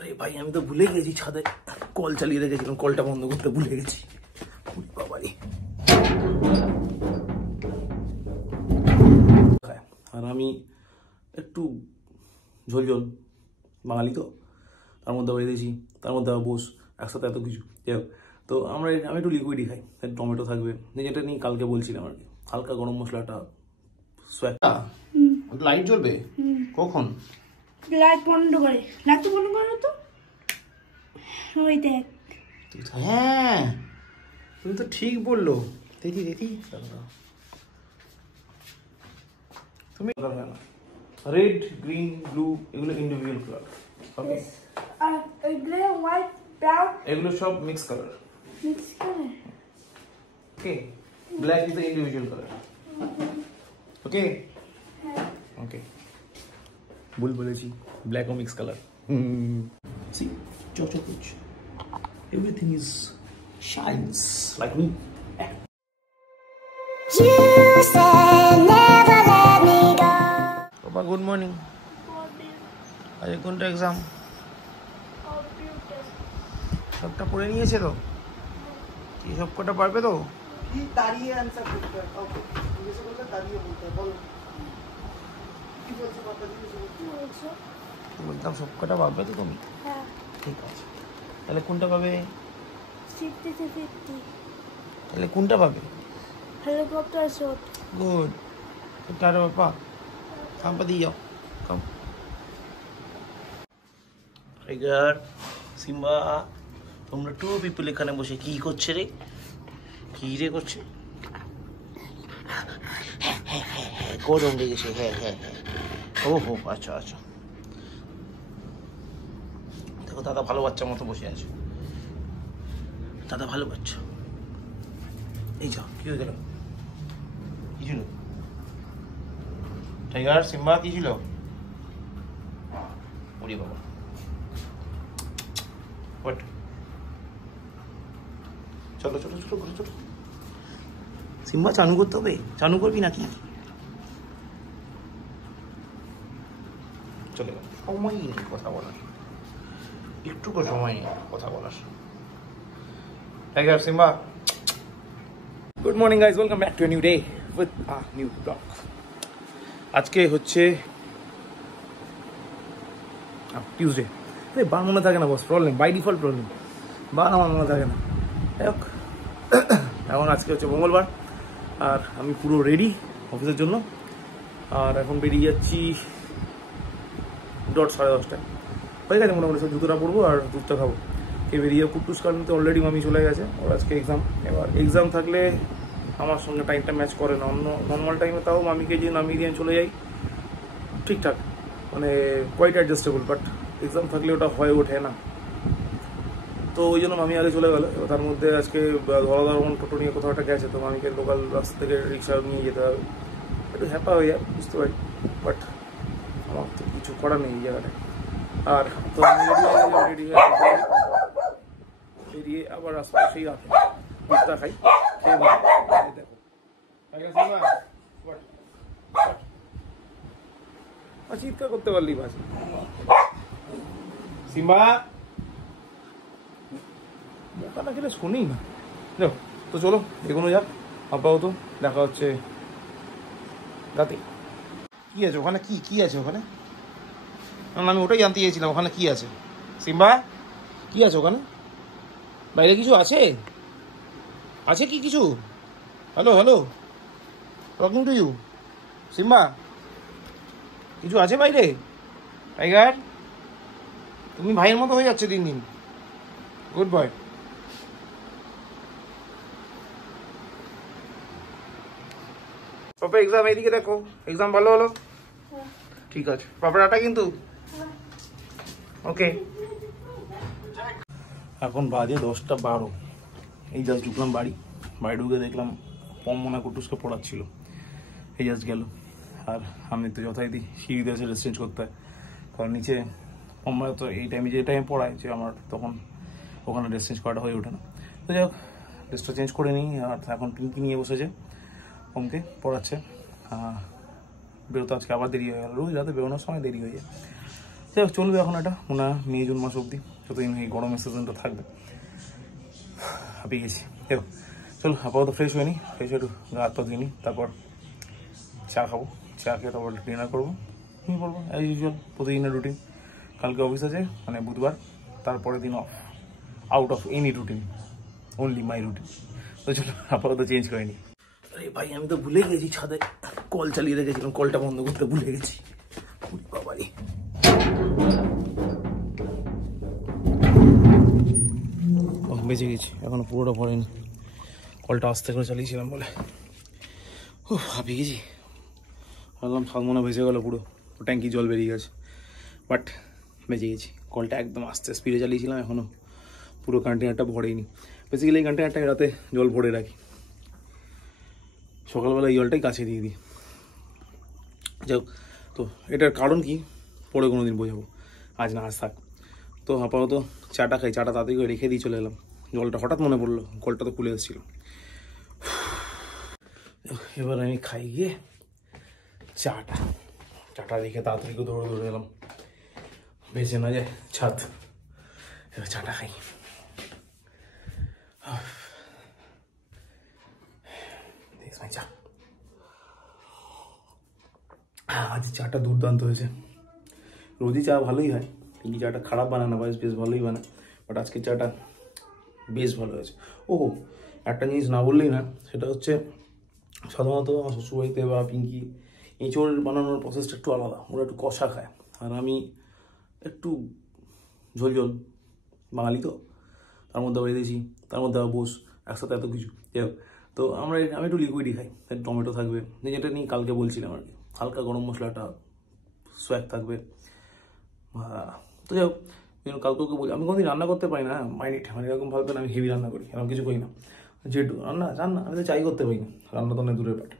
আরে ভাই আমি তো ভুলে গেছি ছাদে কল চালিয়ে রেখেছিলাম, কলটা বন্ধ করতে ভুলে গেছি। বাবারে। আর আমি একটু ঝোলঝোল বাঙালি তো, তার মধ্যে আবার দিয়েছি, তার মধ্যে আবার বোস, একসাথে এত কিছু। যাই হোক, তো আমি একটু লিকুইডই খাই, টমেটো থাকবে, যেটা নিয়ে কালকে বলছিলাম আর কি। হালকা গরম মশলাটা, লাইট জ্বলবে কখন? লাইট বন্ধ করে, লাইট বন্ধ করো তো। ওই দেখ, হ্যাঁ তুমি তো ঠিক বললো। দেখি তুমি রেড, গ্রিন, ব্লু এগুলো ইন্ডিভিজুয়াল কালার। ওকে, আর এগুলো হোয়াইট, ব্রাউন এগুলো সব মিক্স কালার। মিক্স করে। Okay, black is the individual colour. Okay okay, ভুল বলেছি, ব্ল্যাক ও মিক্স কালার। সি চকচক, everything is shines like me. বাবা গুড মর্নিং। আজ কোনটা এক্সাম? সবটা পড়ে নিয়েছে তো? কি সব কটা পারবে তো? কি দাঁড়িয়ে आंसर করতে হবে? ওকে, ইংলিশে বলতে দাঁড়িয়ে বলতে হবে। বলো কি বলছো কথা, জিজ্ঞেস করছো? বলতাম সব কটা পারবে তো তুমি? হ্যাঁ ঠিক আছে, তাহলে কোনটা পাবে? 50-50। তাহলে কোনটা পাবে? Helicopter shot. গুড। টাটা বাপা, সাম্পা দিয়ে যাও, কাম। টাইগার, সিম্বা, তোমরা টু পিপল এখানে বসে কি করছে রে? কি রে করছে? গরম লেগেছে। হ্যাঁ হ্যাঁ হ্যাঁ, ও হো, আচ্ছা আচ্ছা। দেখো দাদা ভালো বাচ্চার মতো বসে আছে, দাদা ভালো বাচ্চা। এই যাও, কি হয়ে গেল? কি ছিল? টাইগার, সিম্বা, কি ছিল? ওরে বাবা, হোয়াট? চলো চলো চলো ঘরে চলো। সিম্বা চানু করতে হবে, চানু করবি নাকি? চলে গেল, সময় নেই কথা বলার, একটুকু সময় নেই কথা বলার। Tiger, Simba, good morning guys, welcome back to a new day with a new blog. আজকে হচ্ছে টিউসডে। আরে বার মনে থাকে না বস, প্রবলেম, বাই ডিফল্ট প্রবলেম, বার আমার মনে থাকে না। যাই হোক, এখন আজকে হচ্ছে মঙ্গলবার, আর আমি পুরো রেডি অফিসের জন্য। আর এখন বেরিয়ে যাচ্ছি 10:30 হয়ে গেছে মোটামুটি। সব জুতোটা পরবো আর দুধটা খাবো, কে বেরিয়ে কুট্টুস কারণে অলরেডি মামি চলে গেছে। ওর আজকে এক্সাম। এবার এক্সাম থাকলে আমার সঙ্গে টাইমটা ম্যাচ করে না। অন্য নর্মাল টাইমে তাও মামিকে যে নামিয়ে দিয়ে চলে যাই ঠিকঠাক, মানে কোয়াইট অ্যাডজাস্টেবল, বাট এক্সাম থাকলে ওটা হয়ে ওঠে না। তো ওই জন্য মামি আগে চলে গেলো। এবার তার মধ্যে আজকে ধরাধরমন টোটো নিয়ে কোথাও একটা গেছে, তো মামিকে লোকাল রাস্তা থেকে রিক্সা নিয়ে যেতে হবে। একটু হ্যাপা হয়ে যায়, বুঝতে পারি, বাট আমার তো কিছু করার নেই এই জায়গাটায়। আর তো আমি রেডি হয়ে বেরিয়ে আবার রাস্তা সেই রাতে দুধটা খাই, খেয়ে দেখো চিৎকার করতে পারলি বাস। সিম্বা মোটা না খেলে শুনি না। যাও তো, চলো এগোনো যাক। আপাতত দেখা হচ্ছে রাতে। কি আছে ওখানে? কি আছে ওখানে? আমি ওটাই জানতে চেয়েছিলাম, ওখানে কি আছে? সিম্বা, কি আছে ওখানে? বাইরে কিছু আছে? আছে কি কিছু? Hello hello, talking to you. Simba, কিছু আছে বাইরে? টাইগার, তুমি ভাইয়ের মতো হয়ে যাচ্ছে দিন দিন। Good boy. পাপা এক্সাম এইদিকে দেখো, এক্সাম ভালো হলো? ঠিক আছে পাপা, টাটা কিন্তু। ওকে, এখন বাজে 10:12। এই জাস্ট ঢুকলাম বাড়ি ঢুকে দেখলাম পম্মনা কুটুসকে পড়াচ্ছিল, এই জাস্ট গেল। আর আমি তো যথারীতি সিঁড়িতে এসে ড্রেস চেঞ্জ করতে হয়, কারণ নিচে পম্মা তো এই টাইমে যে টাইমে পড়ায় যে আমার, তখন ওখানে ড্রেস চেঞ্জ করাটা হয়ে ওঠে না। তো যাই হোক, ড্রেসটা চেঞ্জ করে নিই। আর এখন পিঙ্কি নিয়ে বসেছে, পমকে পড়াচ্ছে। বেরোতে আজকে আবার দেরি হয়ে গেল, রোজ রাতে বেরোনোর সময় দেরি হয়ে যায়। যাই হোক, চলবে এখন এটা মনে হয় মে জুন মাস অবধি, যতদিন এই গরমের সিজনটা থাকবে। হাঁপিয়ে গেছি। দেখো চলো আপাতত ফ্রেশ হয়ে নিই, ফ্রেশ হয়ে একটু গা হাত পা ধুয়ে নিই, তারপর চা খাবো, চা খেয়ে তারপর ডিনার করবো। কী করবো অ্যাজ ইউজুয়াল প্রতিদিনের রুটিন। কালকে অফিস আছে মানে বুধবার, তারপরের দিন of, out of any routine, only my routine. তো চলো আপাতত চেঞ্জ করে নিই। আরে ভাই আমি তো ভুলে গেছি ছাদে কল চালিয়ে রেখেছিলাম, কলটা বন্ধ করতে ভুলে গেছি। বাবারে বেঁচে গেছি, এখনো পুরোটা ভরেনি, কলটা আস্তে করে চালিয়েছিলাম বলে। ও হাঁপিয়ে গেছি, ভাবলাম ছাদ মনে ভেসে গেলো, পুরো ট্যাঙ্কি জল বেরিয়ে গেছে, বাট বেঁচে গেছি। কলটা একদম আস্তে স্পিডে চালিয়েছিলাম, এখনও পুরো কন্টেনারটা ভরেইনি। বেসিক্যালি এই কন্টেনারটা রাতে জল ভরে রাখি, সকালবেলা এই জলটাই কাছে দিয়ে দিই। যাই তো এটার কারণ কি পরে কোনো দিন বোঝাবো, আজ না আজ থাক। তো আপাতত চাটা খাই, চাটা তাড়াতাড়ি করে রেখে দিয়ে চলে এলাম। জলটা হঠাৎ মনে পড়লো, কলটা তো খুলে এসেছিলো। এবার আমি খাই গিয়ে চাটা রেখে তাড়াতাড়ি করে দৌড়ে এলাম, বেঁচে না যায় ছাদ। এবার চাটা খাই। চা আজ চাটা দুর্দান্ত হয়েছে। রোজই চা ভালোই হয়, কিন্তু চাটা খারাপ বানায় না, বেশ ভালোই বানায়, বাট আজকে চাটা বেশ ভালো হয়েছে। ও একটা জিনিস না বললেই না, সেটা হচ্ছে সাধারণত আমার শ্বশুরবাড়িতে বা পিঙ্কি এঁচোড় বানানোর প্রসেসটা একটু আলাদা, ওরা একটু কষা খায়, আর আমি একটু ঝোল বাঙালি, তো তার মধ্যে আবার দিয়েছি, তার মধ্যে আবার বোস, একসাথে এত কিছু। তো আমি একটু লিকুইডই খাই, টমেটো থাকবে, যেটা নিয়ে কালকে বলছিলাম আর কি, হালকা গরম মশলাটা সোয়াগ থাকবে। তো যাই হোক, কালকে ওকে বলি আমি কোনোদিন রান্না করতে পারি না, মাইন্ড মানে এরকম ভাববেন আমি হেভি রান্না করি, এরকম কিছু করি না। যেটু রান্না আমি তো চাই করতে পারি না, রান্না তো অনেক দূরের পাঠ।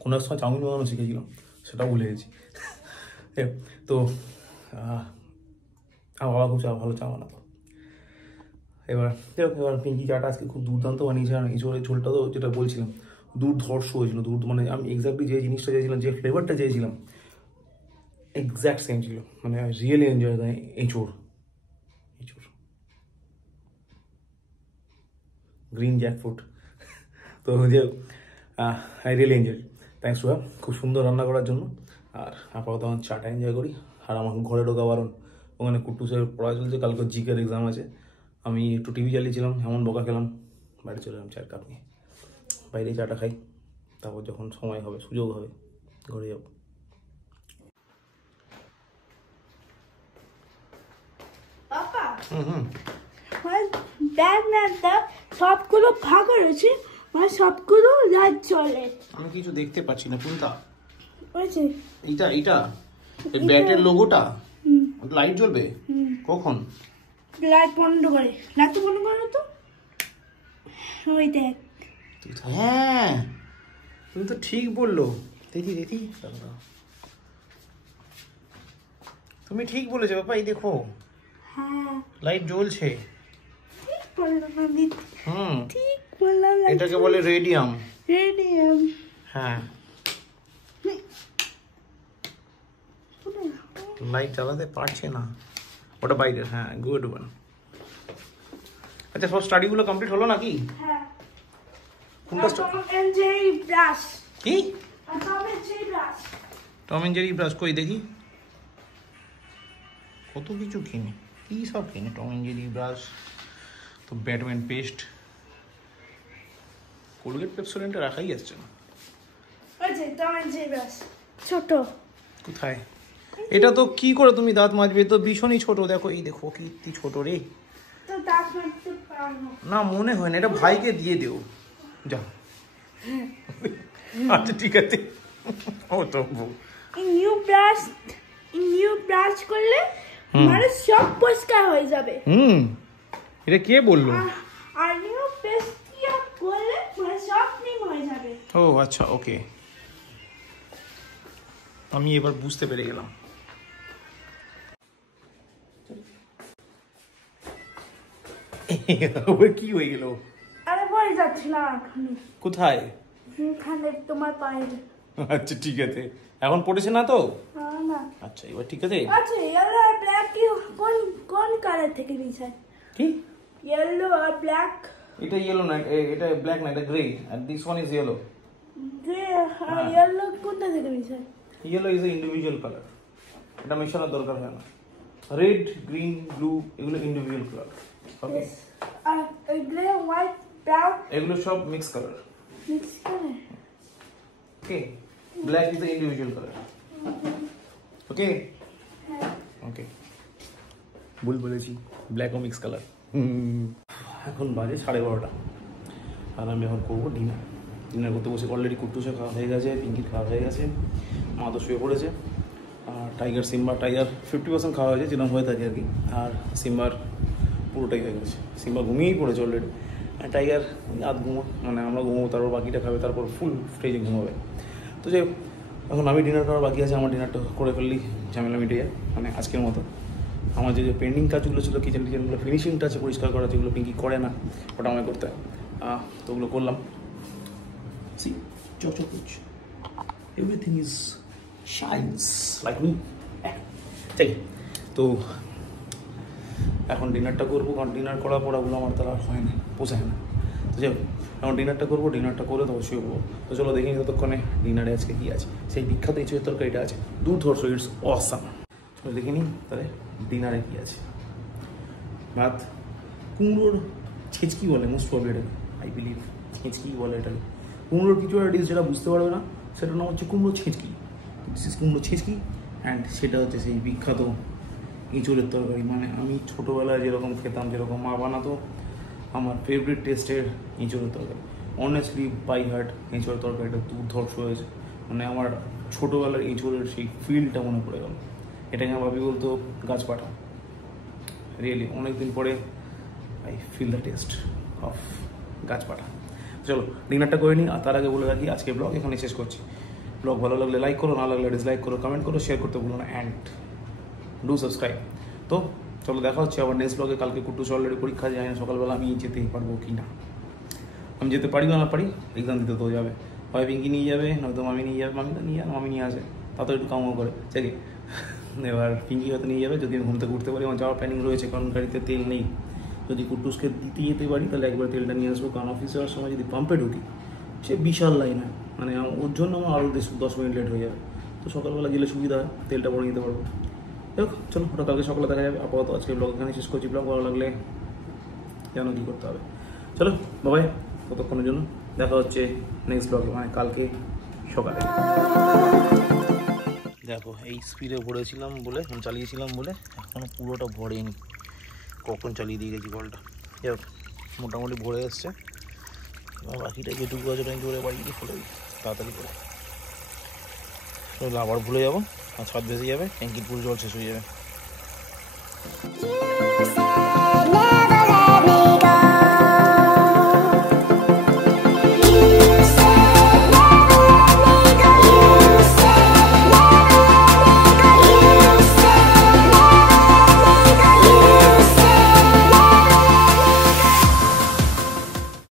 কোনো এক সময় চাউমিন বানানো শিখেছিলাম, সেটাও ভুলে গেছি। তো আমার বাবা খুব ভালো চা বানাতো। এবার পিঙ্কি চাটা আজকে খুব দুর্দান্ত বানিয়েছে, আর এঁচোড়ের ঝোলটা তো যেটা বলছিলাম দুর্ধর্ষ হয়েছিল, মানে আমি এক্স্যাক্টলি যে জিনিসটা চেয়েছিলাম, যে ফ্লেভারটা চেয়েছিলাম এক্স্যাক্ট সেম ছিল, মানে আই রিয়েলি এনজয় দ্য এঁচোড় গ্রিন জ্যাকফ্রুট। তো যে I really enjoy, thanks to have, খুব সুন্দর রান্না করার জন্য। আর আপাতত আমার চাটা এনজয় করি, আর আমার ঘরে ঢোকা বারণ, ওখানে কুট্টুসের পড়া চলছে, কালকে জিকের এক্সাম আছে। আমি একটু টিভি চালিয়েছিলাম, এমন বকা খেলাম, বাইরে চলে এলাম চায়ের কাপ নিয়ে, বাইরে চাটা খাই, তারপর যখন সময় হবে সুযোগ হবে ঘরে যাবো। দেখ না, সবগুলো ফাঁকা রয়েছে, মানে সবগুলো লাইট চলে। আমি কিছু দেখতে পাচ্ছি না, কোনটা? এইটা এই ব্যাটের লোগোটা লাইট জ্বলবে কখন? লাইট বন্ধ করে, লাইট বন্ধ করো তো, ওই দেখ। হ্যাঁ তুমি তো ঠিক বললো, দেখি তুমি ঠিক বলেছো বাবা, এই দেখো হ্যাঁ লাইট জ্বলছে। ঠিক বললাম আমি, ঠিক বললাম। এটাকে বলে রেডিয়াম। হ্যাঁ লাইট জ্বালাতে পারছে না, ওটা বাইরে। হ্যাঁ গুড ওয়ান। আচ্ছা সব স্টাডিগুলো কমপ্লিট হলো নাকি? হ্যাঁ। কোনটা? কি টম এন্ড জেরি ব্রাশ? কই দেখি, কত কিছু কিনে, কি সব কিনে, টম এন্ড জেরি ব্রাশ, তো ব্যাটম্যান পেস্ট, কোলগেট পেপসোডেন্টটা রাখাই আসছে না। ছোট কোথায়? এটা তো কি করে তুমি দাঁত মাজবে, তো ভীষণই ছোট, দেখো এই দেখো কি ছোট রে। না মনে হয় না, এটা ভাইকে দিয়ে দিও যা। আচ্ছা ঠিক আছে, ও তো নিউ ব্রাশ করলে মানে সব পরিষ্কার হয়ে যাবে। এটা কে বললো? আর নিউ পেস্ট করলে মানে সব ক্লিন হয়ে যাবে। ও আচ্ছা ওকে, আমি এবার বুঝতে পেরে গেলাম। কি হয়ে গেল? আরে পড়ে যাচ্ছিলাম এখানে। কোথায়? এখানে তোমার পায়ে। আচ্ছা ঠিক আছে, এখন পড়েছে না তো? না আচ্ছা এবার ঠিক আছে। আচ্ছা ইয়েলো আর ব্ল্যাক কি কোন কোন কালার থেকে নিয়েছে? কি ইয়েলো আর ব্ল্যাক? এটা ইয়েলো না, এটা ব্ল্যাক না, এটা grey, and this one is yellow. Grey আর ইয়েলো কোনটা থেকে নিয়েছে? Yellow is a individual colour, এটা মেশানোর দরকার হয় না। রেড, গ্রিন, ব্লু এগুলো ইন্ডিভিজুয়াল কালার। ওকে, আর গ্রে, হোয়াইট, ব্রাউন এগুলো সব mix colour. Mix colour. Okay, black is a individual colour. Okay okay, ভুল বলেছি, ব্ল্যাক ও মিক্স কালার। এখন বাজে 12:30 আর আমি এখন করবো ডিনার। ডিনার করতে বসে অলরেডি কুট্টুসে খাওয়া হয়ে গেছে, পিঙ্কির খাওয়া হয়ে গেছে, মা তো শুয়ে পড়েছে। আর টাইগার টাইগার 50% খাওয়া হয়েছে, যেরকম হয়ে থাকে আর কি। আর সিম্বার পুরোটাই হয়ে গেছে, সিম্বা ঘুমিয়েই পড়েছে অলরেডি। আর টাইগার আধ ঘুমো, মানে আমরা ঘুমো, তারপর বাকিটা খাবে, তারপর ফুল স্টেজে ঘুমাবে। তো যে এখন আমি ডিনার করার বাকি আছে, আমার ডিনারটা করে ফেললি ঝামেলা মিটে যায়, মানে আজকের মতো। আমার যে পেন্ডিং কাজগুলো ছিল, কিচেন টিচেনগুলো ফিনিশিং টাচে পরিষ্কার করা, যেগুলো পিঙ্কি করে না, ওটা আমায় করতে হয়। তো ওগুলো করলাম। সি চক চক everything is shines like me. চাই তো এখন ডিনারটা করবো, কারণ ডিনার করার পর ওগুলো আমার তারা হয় না, পোষায় না। তো যাই হোক, এখন ডিনারটা করবো, ডিনারটা করে তো অবশ্যই করবো। তো চলো দেখি ততক্ষণে ডিনারে আজকে কী আছে। সেই বিখ্যাত ইঁচুড়ের তরকারিটা আছে, দুর্ধর্ষ, ইটস অসাম। চলো দেখে নিই তাহলে ডিনারে কী আছে। ভাত, কুমড়োর ছেঁচকি বলে মোস্ট প্রবলি এটাকে, আই বিলিভ ছেঁচকি বলে এটাকে। কুমড়োর কিছু একটা ডিশ যেটা বুঝতে পারবে না, সেটার নাম হচ্ছে কুমড়ো ছেঁচকি। দিস ইজ কুমড়ো ছেঁচকি, অ্যান্ড সেটা হচ্ছে সেই বিখ্যাত ইঁচুড়ের তরকারি। মানে আমি ছোটোবেলায় যেরকম খেতাম, যেরকম মা বানাতো, আমার ফেভারিট টেস্টের ইঁচুড়ের তরকারি। অনেস্টলি বাই হার্ট ইঁচুড়ের তরকারিটা দুর্ধর্ষ হয়েছে। মানে আমার ছোটোবেলার ইঁচুড়ের সেই ফিলটা মনে পড়ে গেল। এটাকে আমার ভাবি বলতো গাছপাঠা। রিয়েলি অনেকদিন পরে I feel the taste of গাছপাঠা। চলো ডিনারটা করে নিই। আর তার আগে বলে রাখি, আজকে ব্লগ এখানে শেষ করছি। ব্লগ ভালো লাগলে লাইক করো, না লাগলে ডিসলাইক করো, কমেন্ট করো, শেয়ার করতে ভুলো না, অ্যান্ড ডু সাবস্ক্রাইব। তো চলো দেখা হচ্ছে আবার নেক্সট ব্লগে। কালকে কুট্টুস অলরেডি পরীক্ষা, জানি না সকালবেলা আমি যেতেই পারবো কি না। আমি যেতে পারি বা না পারি, এক্সাম দিতে তো যাবে। হয় পিঙ্কি নিয়ে যাবে, নয়তো মামি নিয়ে যাবে। মামি তো নিয়ে যাবে, মামি নিয়ে আসে, তা তো একটু কামও করে চাকি। এবার পিঙ্কি হয়তো নিয়ে যাবে, যদি আমি ঘুম থেকে উঠতে পারি। আমার যাওয়ার প্ল্যানিং রয়েছে, কারণ গাড়িতে তেল নেই। যদি কুট্টুসকে দিতে যেতে পারি তাহলে একবার তেলটা নিয়ে আসবো, কারণ অফিসে যাওয়ার সময় যদি পাম্পে ঢুকি, সে বিশাল লাইন হয়। মানে ওর জন্য আমার আরও 10 মিনিট লেট হয়ে যাবে। তো সকালবেলা গেলে সুবিধা হয়, তেলটা ভরে নিতে পারবো। দেখো চলো, ওটা কালকে সকালে দেখা যাবে। আপাতত আজকে ব্লগ এখানে শেষ করছি। ব্লগ ভালো লাগলে জানো কী করতে হবে। চলো বাবাই, কতক্ষণের জন্য দেখা হচ্ছে নেক্সট ব্লগে, মানে কালকে সকালে। দেখো এই স্পিডে ভরেছিলাম বলে, চালিয়েছিলাম বলে এখনও পুরোটা ভরেনি। কখন চালিয়ে দিয়ে গেছি কলটা। যাই হোক, মোটামুটি ভরে এসছে। বাকিটা যেটুকু আছে ওটা ধরে বাড়ি গিয়ে ফেলে দিই তাড়াতাড়ি করে, আবার ভুলে যাবো আর ছাদ ভেসে যাবে, ট্যাঙ্কির পুরো জল শেষ হয়ে যাবে।